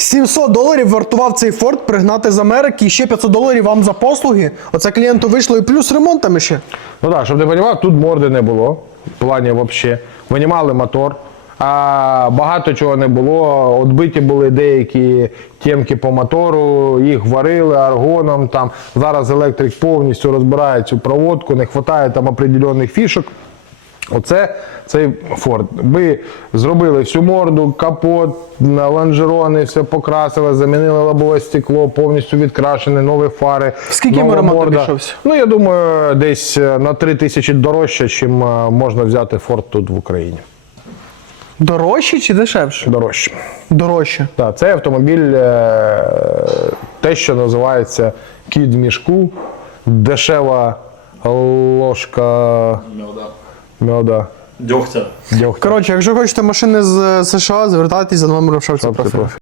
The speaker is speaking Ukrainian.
700 доларів вартував цей Форд пригнати з Америки і ще 500 доларів вам за послуги. Оце клієнту вийшло і плюс ремонтами ще. Ну так, щоб ти розумів, тут морди не було. В плані взагалі. Винімали мотор. А багато чого не було. Отбиті були деякі тємки по мотору, їх варили аргоном. Там. Зараз електрик повністю розбирає цю проводку, не вистачає там определених фішок. Оце цей Форд. Ми зробили всю морду, капот, лонжерони, все покрасили, замінили лобове стекло, повністю відкрашене, нові фари. Скільки нова ми ремонт морда. обійшовся? Ну, я думаю, десь е, на 3 тисячі дорожче, чим е, можна взяти Форд тут в Україні. Дорожче чи дешевше? Дорожче. Дорожче. Так, цей автомобіль е, те, що називається кіт в мішку, дешева ложка Меда. Меда. Дьогтя. дьогтя. Коротше, якщо хочете машини з США, звертайтесь за номером шапці профілю.